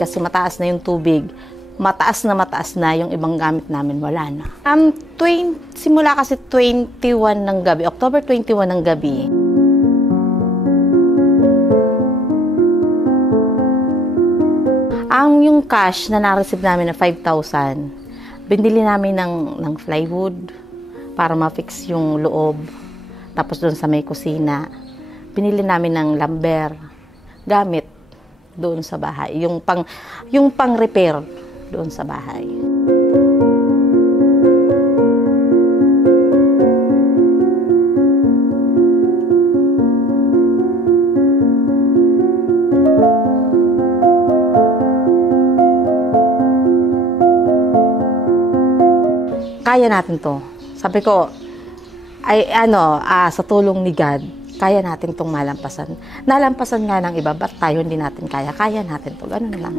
kasi mataas na yung tubig. Mataas na yung ibang gamit namin, wala na. Simula kasi 21 ng gabi, October 21 ng gabi. Yung cash na na-receive namin na 5,000, binili namin ng plywood para ma-fix yung loob. Tapos doon sa may kusina, binili namin ng lumber, gamit doon sa bahay. Yung pang-repair doon sa bahay. Kaya natin to. Sabi ko, sa tulong ni God, kaya natin tong malampasan. Nalampasan nga ng iba, ba't tayo hindi natin kaya? Kaya natin to. Ganun lang.